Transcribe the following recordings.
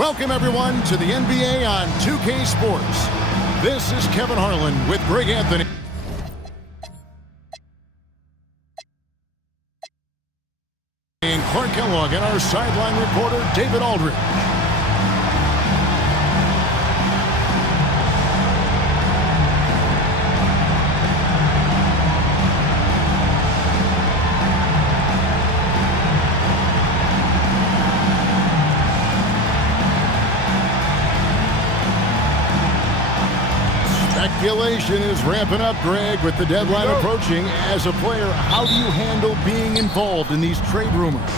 Welcome, everyone, to the NBA on 2K Sports. This is Kevin Harlan with Greg Anthony. And Clark Kellogg and our sideline reporter, David Aldridge. Speculation is ramping up, Greg, with the deadline approaching. As a player, how do you handle being involved in these trade rumors?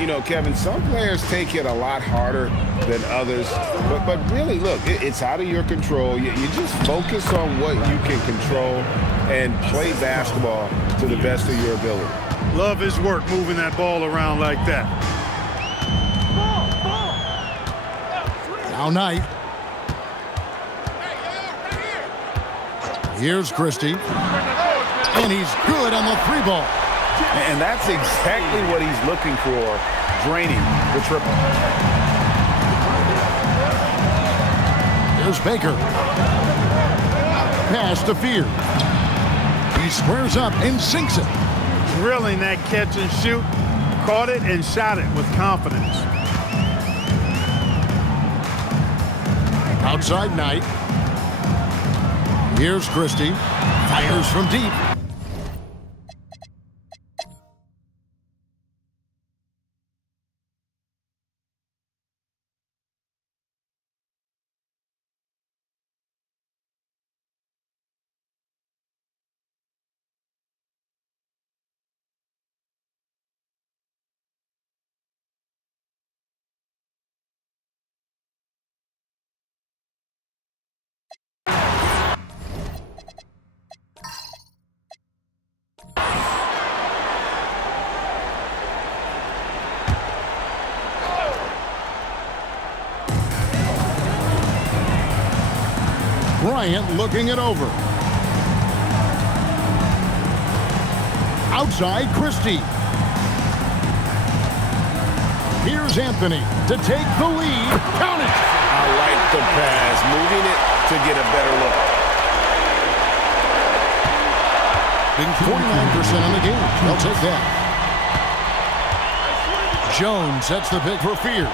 You know, Kevin, some players take it a lot harder than others. But really, look, it's out of your control. You just focus on what you can control and play basketball to the best of your ability. Love his work moving that ball around like that. Now Knight. Here's Christie. And he's good on the three ball. And that's exactly what he's looking for, draining the triple. Here's Baker. Pass to Fear. He squares up and sinks it. Drilling that catch and shoot. Caught it and shot it with confidence. Outside Knight. Here's Christie. Fires from deep. Bryant looking it over. Outside Christie. Here's Anthony to take the lead. Count it! I like the pass, moving it to get a better look. Being 49% on the game. They'll take that. Jones sets the pick for Fears.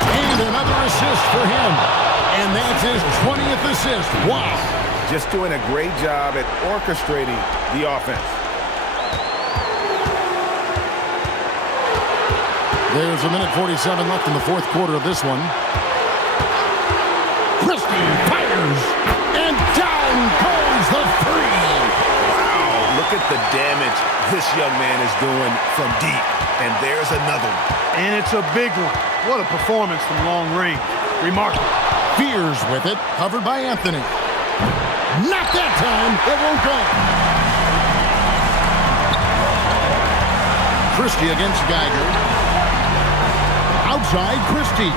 And another assist for him. And that's his 20th assist. Wow. Just doing a great job at orchestrating the offense. There's a minute 47 left in the fourth quarter of this one. Christie fires. And down goes the three. Wow, look at the damage this young man is doing from deep. And there's another one. And it's a big one. What a performance from long range. Remarkable. Fears with it, covered by Anthony. Not that time, it won't go. Christie against Geiger. Outside, Christie.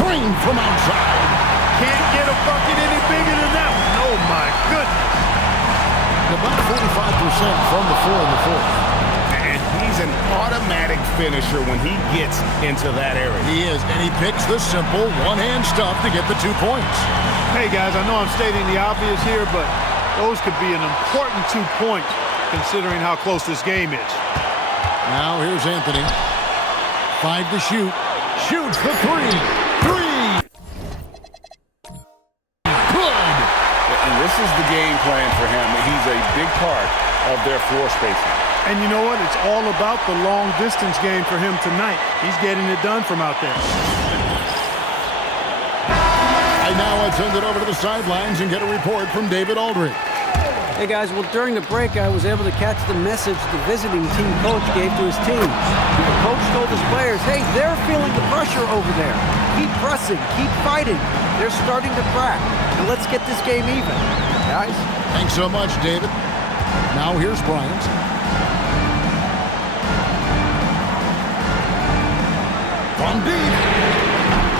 Train from outside. Can't get a bucket any bigger than that one. Oh, my goodness. About 45% from the floor in the fourth. And he's an automatic finisher when he gets into that area. He is, and he picks the simple one-hand stuff to get the 2 points. Hey, guys, I know I'm stating the obvious here, but those could be an important 2 points considering how close this game is. Now here's Anthony. 5 to shoot. Shoots the three. Good. And this is the game plan for him. He's a big part of their floor spacing. And you know what? It's all about the long-distance game for him tonight. He's getting it done from out there. And now I send it over to the sidelines and get a report from David Aldridge. Hey, guys, well, during the break, I was able to catch the message the visiting team coach gave to his team. The coach told his players, hey, they're feeling the pressure over there. Keep pressing. Keep fighting. They're starting to crack. And let's get this game even. Guys? Thanks so much, David. Now here's Bryant. From deep.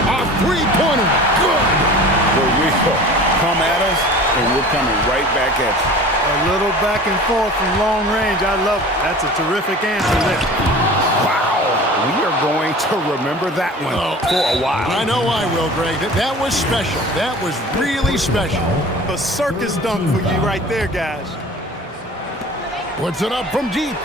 A three-pointer. Good. The wheel come at us, and we're coming right back at you. A little back and forth from long range. I love it. That's a terrific answer there. Wow. We are going to remember that one for a while. I know I will, Greg. That was special. That was really special. A circus dunk for you right there, guys. Puts it up from deep.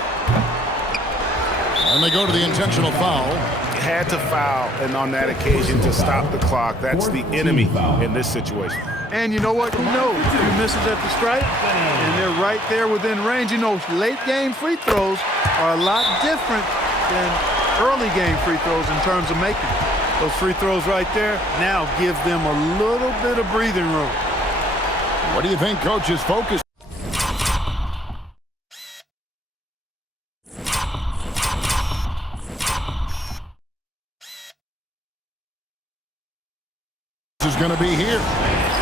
And they go to the intentional foul. Had to foul, and on that occasion to stop the clock. That's the enemy in this situation. And you know what? Who knows? A few misses at the stripe, and they're right there within range. You know, late game free throws are a lot different than early game free throws in terms of making. Those free throws right there now give them a little bit of breathing room. What do you think, Coach, is focused? Is going to be here.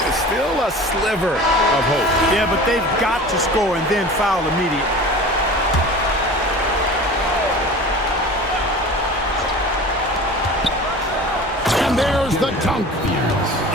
It's still a sliver of hope. Yeah, but they've got to score and then foul immediately. And there's the dunk.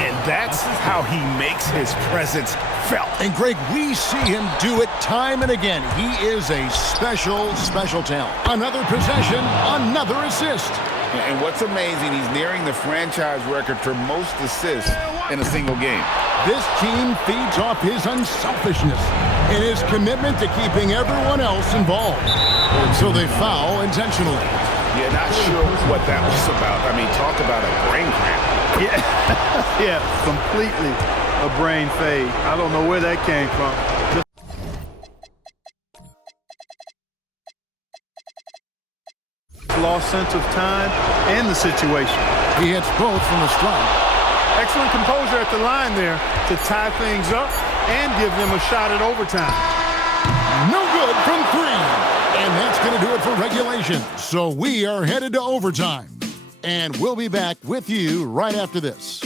And that's how he makes his presence felt. And Greg, we see him do it time and again. He is a special, special talent. Another possession, another assist. And what's amazing, he's nearing the franchise record for most assists in a single game. This team feeds off his unselfishness and his commitment to keeping everyone else involved. And so they foul intentionally. Yeah, not sure what that was about. I mean, talk about a brain cramp. Yeah, completely a brain fade. I don't know where that came from. Lost sense of time and the situation. He hits both from the stripe. Excellent composure at the line there to tie things up and give them a shot at overtime. No good from three. And that's going to do it for regulation. So we are headed to overtime. And we'll be back with you right after this.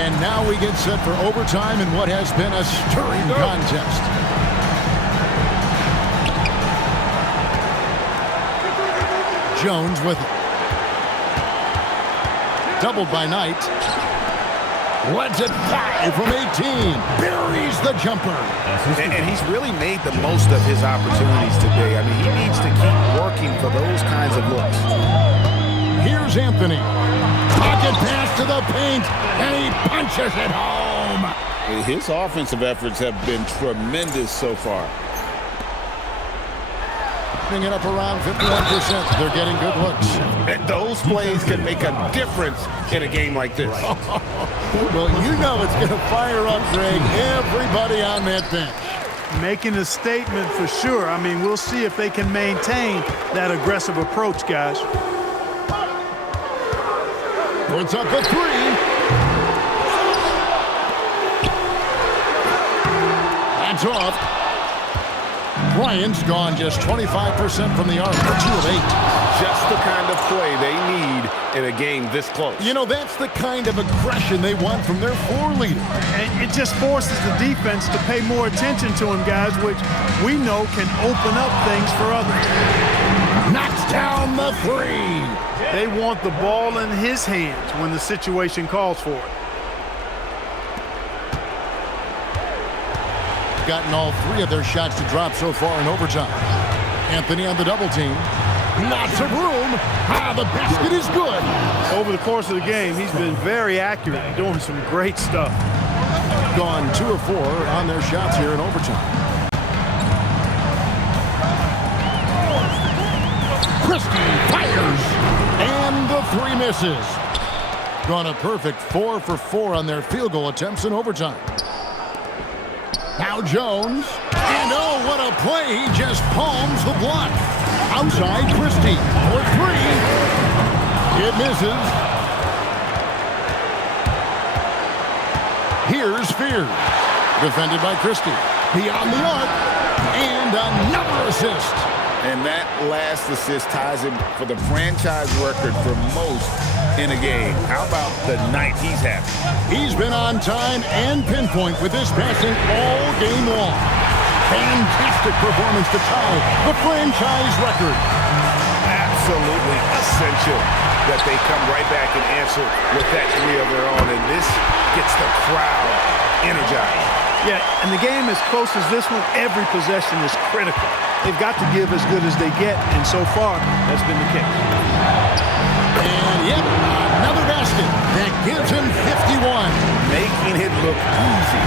And now we get set for overtime in what has been a stirring contest. Jones with it. Doubled by Knight. Lets it fly from 18. Buries the jumper. And he's really made the most of his opportunities today. I mean, he needs to keep working for those kinds of looks. Here's Anthony. Pocket pass to the paint, and he punches it home. His offensive efforts have been tremendous so far. Putting it up around 51%. They're getting good looks. And those plays can make a difference in a game like this. Well, you know it's going to fire up, Greg, everybody on that bench. Making a statement for sure. I mean, we'll see if they can maintain that aggressive approach, guys. Puts up the three. That's off. Bryant's gone just 25% from the arc for 2 of 8. Just the kind of play they need in a game this close. You know, that's the kind of aggression they want from their floor leader. And it just forces the defense to pay more attention to him, guys, which we know can open up things for others. Knocks down the three. They want the ball in his hands when the situation calls for it. Gotten all 3 of their shots to drop so far in overtime. Anthony on the double team. Lots of room. The basket is good. Over the course of the game, he's been very accurate, doing some great stuff. Gone 2 of 4 on their shots here in overtime. Christie fires, and the 3 misses. Gone a perfect 4 for 4 on their field goal attempts in overtime. Now Jones, and oh, what a play. He just palms the block. Outside Christie for 3. It misses. Here's Fears. Defended by Christie. Beyond the arc, and another assist. And that last assist ties him for the franchise record for most in a game. How about the night he's having? He's been on time and pinpoint with this passing all game long. Fantastic performance to tie the franchise record. absolutely essential that they come right back and answer with that three of their own, and this gets the crowd energized. Yeah, and the game as close as this one, every possession is critical. They've got to give as good as they get, and so far, that's been the case. And yep, another basket that gives him 51. Making it look easy.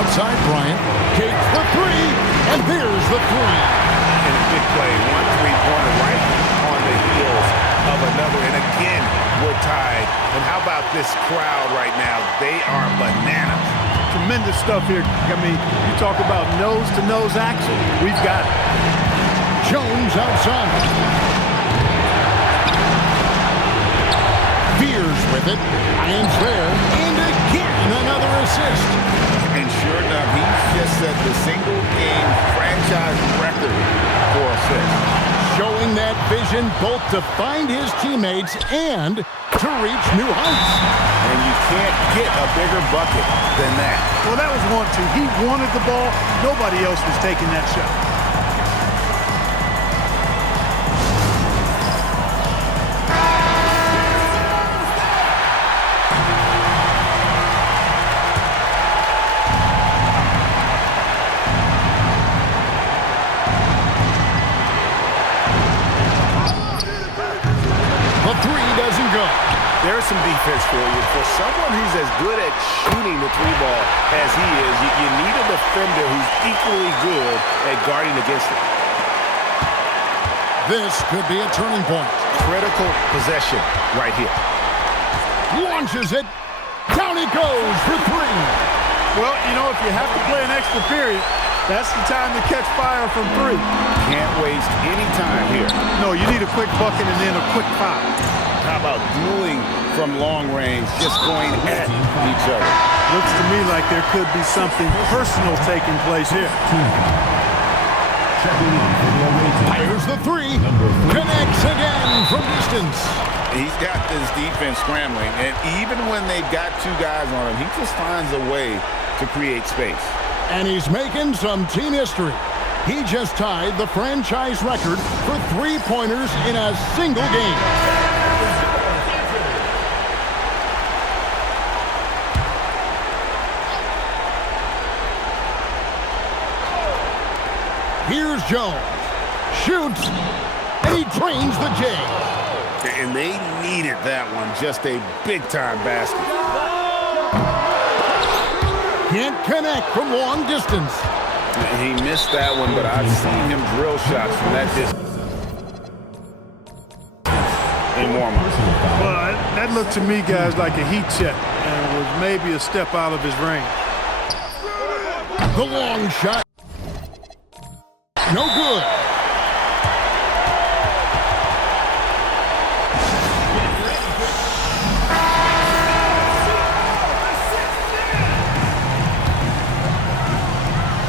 Outside Bryant, takes the three, and there's the three. And a big play, 1 3-pointer right on the heels of another, and again, we're tied. And how about this crowd right now? They are bananas. Tremendous stuff here. I mean, you talk about nose-to-nose action. We've got it. Jones outside. Fears with it. Irons there. And again, another assist. And sure enough, he's just set the single-game franchise record for assists. Showing that vision both to find his teammates and to reach new heights. And you can't get a bigger bucket than that. Well, that was 1-2. He wanted the ball. Nobody else was taking that shot. There's some defense for you. For someone who's as good at shooting the three ball as he is, you need a defender who's equally good at guarding against it. This could be a turning point. Critical possession right here. Launches it. Down it goes for three. Well, you know, if you have to play an extra period, that's the time to catch fire from three. Can't waste any time here. No, you need a quick bucket and then a quick foul. How about dueling from long range, just going at each other? Looks to me like there could be something personal taking place here. Fires the three. Connects again from distance. He's got this defense scrambling, and even when they've got two guys on him, he just finds a way to create space. And he's making some team history. He just tied the franchise record for three-pointers in a single game. Here's Jones. Shoots, and he drains the J. And they needed that one. Just a big-time basket. Can't connect from long distance. He missed that one, but I've seen him drill shots from that distance in warm-ups. Well, that looked to me, guys, like a heat check, and it was maybe a step out of his range. The long shot. No good.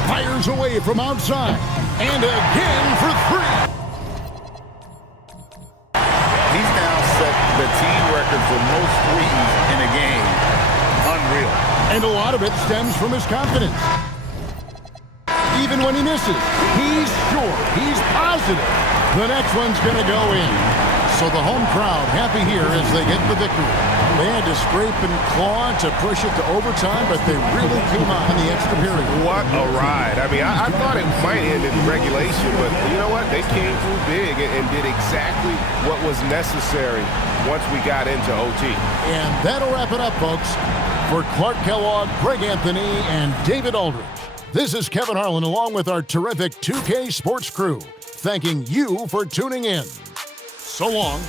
Fires away from outside. And again for three. He's now set the team record for most threes in a game. Unreal. And a lot of it stems from his confidence. Even when he misses, he's sure, he's positive the next one's going to go in. So the home crowd happy here as they get the victory. They had to scrape and claw to push it to overtime, but they really came on in the extra period. What a ride. I mean, I thought it might end in regulation, but you know what? They came through big and did exactly what was necessary once we got into OT. And that'll wrap it up, folks. For Clark Kellogg, Greg Anthony, and David Aldridge, this is Kevin Harlan along with our terrific 2K Sports crew, thanking you for tuning in. So long.